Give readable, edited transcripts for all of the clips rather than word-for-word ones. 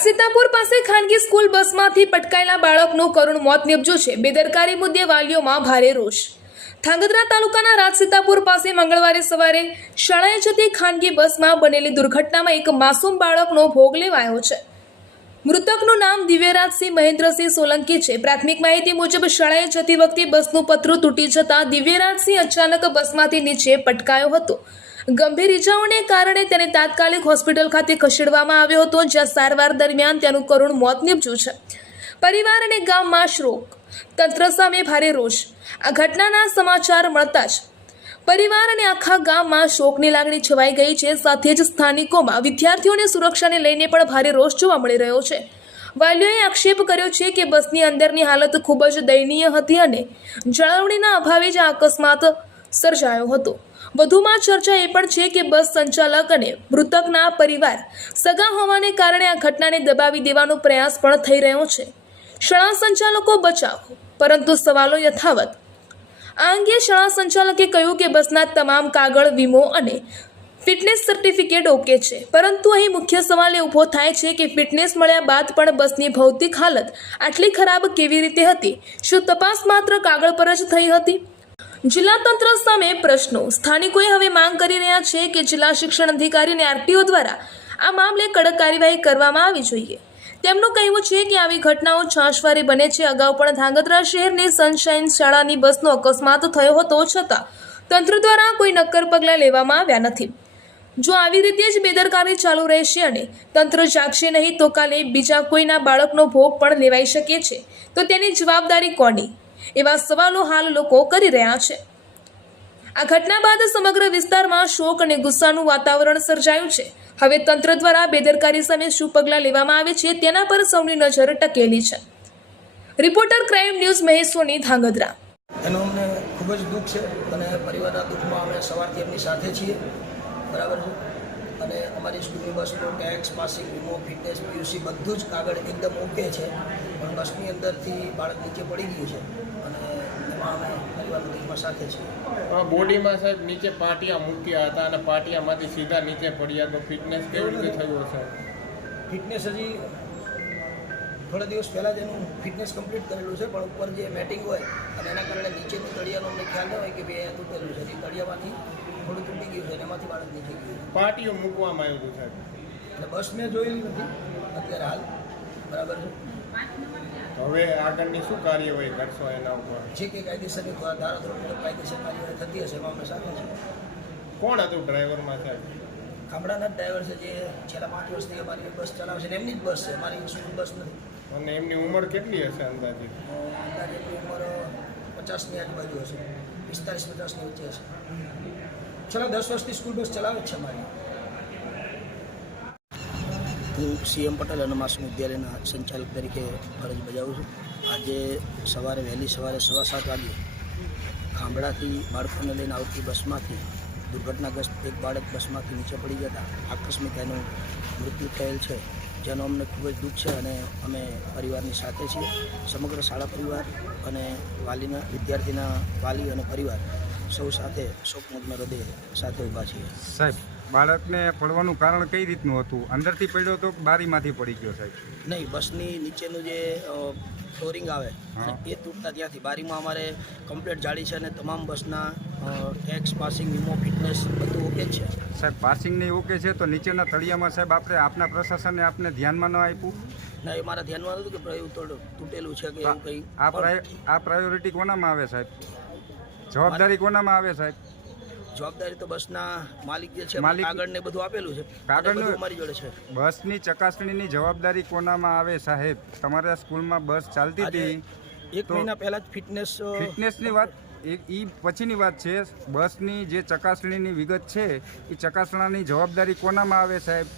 રાજસીતાપુર પાસે ખાનગી સ્કૂલ બસમાંથી પટકાયેલા બાળકનું કરુણ મોત નિપજ્યું છે। બેદરકારી મુદ્દે વાલીઓમાં ભારે રોષ। ધાંગધ્રા તાલુકાના રાજસીતાપુર પાસે મંગળવારે સવારે શાળાએ જતી ખાનગી બસમાં બનેલી દુર્ઘટનામાં એક માસૂમ બાળકનો ભોગ લેવાયો છે। મૃતકનું નામ દિવ્યરાજસિંહ મહેન્દ્રસિંહ સોલંકી છે। પ્રાથમિક માહિતી મુજબ શાળાએ જતી વખતે બસનું પતરું તૂટી જતા દિવ્યરાજસિંહ અચાનક બસમાંથી નીચે પટકાયો હતો। ગંભીર ઇજાઓને કારણે તેને તાત્કાલિક હોસ્પિટલ ખાતે ખસેડવામાં આવ્યો હતો, જ્યાં સારવાર દરમિયાન તેનું કરુણ મોત નિપજ્યું છે। પરિવાર અને ગામમાં શોક, તંત્ર સામે ભારે રોષ। આ ઘટનાના સમાચાર મળતા જ પરિવાર અને આખા ગામમાં શોકની લાગણી છવાઈ ગઈ છે। સાથે જ સ્થાનિકોમાં વિદ્યાર્થીઓની સુરક્ષાને લઈને પણ ભારે રોષ જોવા મળી રહ્યો છે। વાલીઓએ આક્ષેપ કર્યો છે કે બસની અંદરની હાલત ખૂબ જ દયનીય હતી અને જાળવણીના અભાવે જ આ અકસ્માત સર્જાયો હતો। વધુમાં ચર્ચા એ પણ છે કે બસ સંચાલક અને મૃતકના પરિવાર સગા હોવાને કારણે આ ઘટનાને દબાવી દેવાનો પ્રયાસ પણ થઈ રહ્યો છે। શાળા સંચાલકો બચાવ, પરંતુ સવાલો યથાવત। આ અંગે શાળા સંચાલકે કહ્યું કે બસના તમામ કાગળ, વીમો અને ફિટનેસ સર્ટિફિકેટ ઓકે છે, પરંતુ અહીં મુખ્ય સવાલ એ ઊભો થાય છે કે ફિટનેસ મળ્યા બાદ પણ બસની ભૌતિક હાલત આટલી ખરાબ કેવી રીતે હતી? શું તપાસ માત્ર કાગળ પર જ થઈ હતી? જિલ્લા તંત્ર સામે પ્રશ્નો। સ્થાનિકોએ હવે માંગ કરી રહ્યા છે કે જિલ્લા શિક્ષણ અધિકારી અને આરટીઓ દ્વારા આ મામલે કડક કાર્યવાહી કરવામાં આવવી જોઈએ। તેમનું કહેવું છે કે આવી ઘટનાઓ છાશવારે બને છે। અગાઉ પણ ધાંગધ્રા શહેરની સનશાઇન શાળાની બસનો અકસ્માત થયો હતો, છતાં તંત્ર દ્વારા કોઈ નક્કર પગલાં લેવામાં આવ્યા નથી। જો આવી રીતે જ બેદરકારી ચાલુ રહેશે અને તંત્ર જાગશે નહીં તો કાલે બીજા કોઈના બાળકનો ભોગ પણ લેવાઈ શકે છે, તો તેની જવાબદારી કોની? એવા સવાલો હાલ લોકો કરી રહ્યા છે। આ ઘટના બાદ સમગ્ર વિસ્તારમાં શોક અને ગુસ્સાનું વાતાવરણ સર્જાયું છે। હવે તંત્ર દ્વારા બેદરકારી સામે શું પગલાં લેવામાં આવે છે તેના પર સૌની નજર ટકેલી છે। રિપોર્ટર ક્રાઇમ ન્યૂઝ મહેશ સોની, ધાંગધ્રા। એનું અમને ખૂબ જ દુઃખ છે અને પરિવારના દુઃખમાં અમે સવારથી એમની સાથે છીએ, બરાબર છે। અને અમારી સ્કૂલની બસનો ટેક્સ, પાસિંગ, વીમો, ફિટનેસ, પીયુસી બધું જ કાગળ એકદમ ઓકે છે, પણ બસની અંદરથી બાળક નીચે પડી ગયું છે અને એમાં અમે પરિવારના દુઃખમાં સાથે છીએ। બોડીમાં સાહેબ નીચે પાટિયા મૂક્યા હતા અને પાટિયામાંથી સીધા નીચે પડ્યા, તો ફિટનેસ કેવી રીતે થયું હશે? ફિટનેસ હજી થોડા દિવસ પહેલાં જ એનું ફિટનેસ કમ્પ્લીટ કરેલું છે, પણ ઉપર જે મેટિંગ હોય અને એના કારણે નીચેનું તળિયાનો અમને ખ્યાલ ન હોય કે ભાઈ અહીંયા તૂટેલું છે, એ તળિયામાંથી થોડું તૂટી ગયું છે અને એમાંથી બાળક નીચે ગયું। પાટિયું મૂકવામાં આવ્યું હતું સાહેબ, એટલે બસ મેં જોયેલી નથી અત્યારે હાલ, બરાબર છે। હવે આગળની શું કાર્યવાહી કરશો એના ઉપર? જે કંઈ કાયદેસરની ધારાધોરણ મુજબ કાયદેસર કાર્યવાહી થતી હશે એમાં અમે સાથે છીએ। કોણ હતું ડ્રાઈવરમાં સાહેબ? ગામડાના જ ડ્રાઈવર છે જે છેલ્લા 5 વર્ષથી અમારી બસ ચલાવે છે ને એમની જ બસ છે, અમારી સ્કૂલ બસ નથી। અને એમની ઉંમર કેટલી હશે અંદાજે? અંદાજે એમની ઉંમર 50ની આજુબાજુ હશે, 45-50ની વચ્ચે હશે। છેલ્લા 10 વર્ષથી સ્કૂલ બસ ચલાવે જ છે અમારી। હું સીએમ પટેલ અનમાસન વિદ્યાલયના સંચાલક તરીકે ફરજ બજાવું છું। આજે વહેલી સવારે 7:15 વાગે ખાંભડાથી બાળકોને લઈને આવતી બસમાંથી દુર્ઘટનાગ્રસ્ત એક બાળક બસમાંથી નીચે પડી જતા આકસ્મિક એનું મૃત્યુ થયેલ છે, જેનો અમને ખૂબ જ દુઃખ છે અને અમે પરિવારની સાથે છીએ। સમગ્ર શાળા પરિવાર અને વિદ્યાર્થીના વાલી અને પરિવાર સૌ સાથે શોકમગ્ન હૃદય સાથે ઊભા છીએ। સાહેબ, બાળકને પડવાનું કારણ કઈ રીતનું હતું? અંદરથી પડ્યો તો બારીમાંથી પડી ગયો સાહેબ? નહીં, બસની નીચેનું જે ફ્લોરિંગ આવે એ તૂટતા ત્યાંથી બારીમાં અમારે કમ્પ્લીટ જાળી છે અને તમામ બસના ટેક્સ, પાસિંગ, વીમો, ફિટનેસ બધું ઓકે જ છે સાહેબ। પાસિંગની ઓકે છે તો નીચેના તળિયામાં સાહેબ આપના પ્રશાસને આપને ધ્યાનમાં ન આપ્યું? ના, એ મારા ધ્યાનમાં નહોતું કે તૂટેલું છે કે એવું કંઈ। આ પ્રાયોરિટી કોનામાં આવે સાહેબ? જવાબદારી કોનામાં આવે સાહેબ? જવાબદારી તો બસના માલિક જે છે, કાગળ ને બધું આપેલું છે, કાગળ અમારી જોડે છે। બસની ચકાસણીની જવાબદારી કોનામાં આવે સાહેબ? તમારા સ્કૂલમાં બસ ચાલતી હતી 1 મહિના પહેલા જ ફિટનેસની વાત એ પછીની વાત છે। બસની જે ચકાસણીની વિગત છે એ ચકાસણીની જવાબદારી કોનામાં આવે સાહેબ?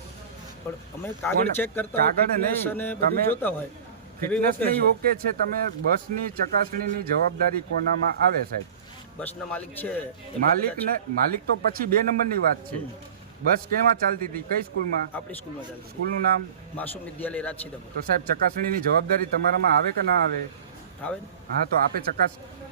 પણ અમે કાગળ ચેક કરતા કાગળ નહીં, તમે જોતા હોય ફિટનેસ નહીં ઓકે છે, તમે બસની ચકાસણીની જવાબદારી કોનામાં આવે સાહેબ? બસના માલિક છે, માલિક તો પછી 2 નંબરની વાત છે। બસ કેમાં ચાલતી હતી? કઈ સ્કૂલમાં? આપણી સ્કૂલમાં ચાલતી। સ્કૂલનું નામ માસૂમ વિદ્યાલય રાજસીતાપુર। તો સાહેબ ચકાસણીની જવાબદારી તમારામાં આવે કે ના આવે? આવે। હા, તો આપે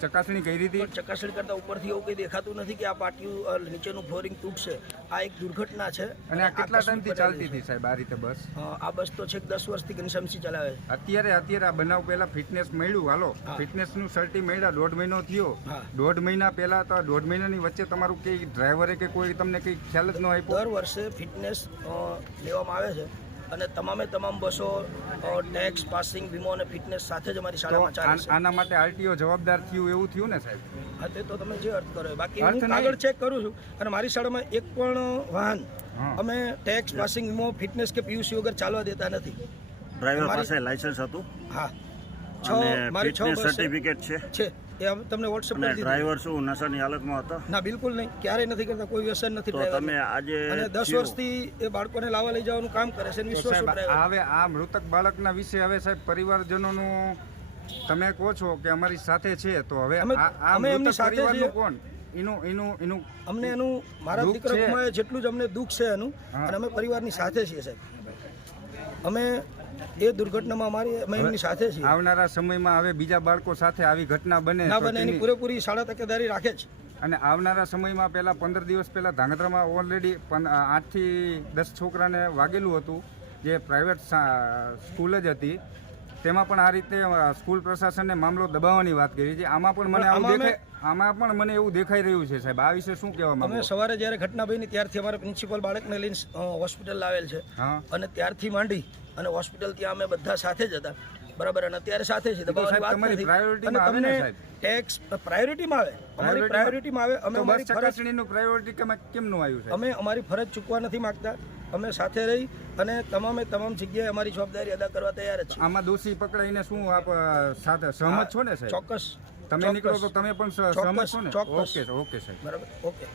ચકાસણી કરી હતી? પણ ચકાસણી કરતાં ઉપરથી એવું કંઈ દેખાતું નથી કે આ પાટિયું નીચેનું ફ્લોરિંગ તૂટશે. આ એક દુર્ઘટના છે. અને આ કેટલા ટાઈમથી ચાલતી હતી સાહેબ આ રીતે બસ? આ બસ તો છેક 10 વર્ષથી ઘનશ્યામસિંહ ચલાવે છે. અત્યારે આ બનાવ પહેલા ફિટનેસ મળ્યું, હાલો હા. ફિટનેસનું સર્ટી મળ્યા 1.5 મહિનો થયો. હા. 1.5 મહિના પહેલા તો 1.5 મહિનાની વચ્ચે તમારું કઈ ડ્રાઈવરે કે કોઈ તમને કઈ ખ્યાલ જ ન આપ્યો? દર વર્ષે ફિટનેસ લેવામાં આવે છે અને તમામ બસો ટેક્સ, પાસિંગ, વીમો અને ફિટનેસ સાથે જ અમારી તો શાળામાં ચાલે છે. આના માટે આરટીઓ જવાબદાર થયું એવું થયું ને સાહેબ? હા, તે તો તમે જે અર્થ કરો. બાકી અર્થ હું નહીં. આગળ ચેક કરું છું અને મારી શાળામાં એક પણ વાહન હા. અમે ટેક્સ, પાસિંગ, વીમો, ફિટનેસ કે પીયુસી વગર ચાલવા દેતા નથી. ડ્રાઈવર મારી- પાસે લાયસન્સ હતું હા, અને મારી 6 ફિટનેસ બસ સર્ટિફિકેટ છે છે. એ અમે તમને વોટ્સએપ અને કરી દીધું. ડ્રાઈવર શું નશાની હાલતમાં હતા? ના, બિલકુલ નહીં. ક્યારેય નથી કરતા. કોઈ વ્યસન નથી તો ડ્રાઈવર. તમે આજે અને 10 થયું. વર્ષથી એ બાળકોને લાવવા લઈ જવાનું કામ કરે છે અને તો વિશ્વાસુ સાહેબ ડ્રાઈવર. હવે આ મૃતક બાળકના વિશે હવે સાહેબ પરિવારજનોનું તમે કહો છો કે અમારી સાથે છે, તો હવે અમે- આ અમે એમની મૃતક સાથે પરિવારનું છીએ. કોણ? એનું અમને એનું મારા દુઃખ દીકરા છે. ગુમાવે જેટલું જ અમને દુઃખ છે એનું. હા. અને અમે પરિવારની સાથે છીએ સાહેબ. અમે એ દુર્ઘટનામાં અમે એમની સાથે છીએ. આવનારા સમયમાં હવે બીજા બાળકો સાથે આવી ઘટના બને ના તો બને એની તેની- પૂરેપૂરી શાળા તકેદારી રાખે છે. અને આવનારા સમયમાં પહેલા 15 દિવસ પહેલા ધાંગધ્રામાં ઓલરેડી 8 થી 10 છોકરાને વાગેલું હતું, જે પ્રાઇવેટ સ્કૂલ જ હતી. તેમાં પણ આ રીતે સ્કૂલ પ્રશાસનને મામલો દબાવવાની વાત કરી છે. આમાં પણ મને આવું આમાં દેખાય આમાં પણ મને એવું દેખાઈ રહ્યું છે સાહેબ. આ વિશે શું કહેવા અમે માંગો? સવારે જ્યારે ઘટના બની ત્યારથી અમારા પ્રિન્સિપલ બાળકને લઈને હોસ્પિટલ લાવેલ છે. હા. અને ત્યારથી માંડી અને હોસ્પિટલ ત્યાં અમે બધા સાથે જ હતા. બરાબર. અને અત્યારે સાથે છે. તો સાહેબ દબાવવાની વાત તમારી નથી. priority-માં અને આવે ને તમને સાહેબ? ટેક્સ પ્રાયોરિટીમાં આવે. અમારી પ્રાયોરિટીમાં આવે. અમે તો અમારી બસ ફરજ ચકાસણીનું પ્રાયોરિટી કેમ નું આવ્યું છે? અમે અમારી ફરજ ચૂકવા નથી માંગતા. અમે સાથે રહી અને તમામ જગ્યાએ અમારી જવાબદારી અદા કરવા તૈયાર જ છીએ. આમાં દોષી પકડાઈને શું આપ સાથે સહમત છો ને સાહેબ? ચોક્કસ. તમે નીકળો તો તમે પણ સહમત છો ને? ચોક્કસ. ઓકે સાહેબ. બરાબર. ઓકે.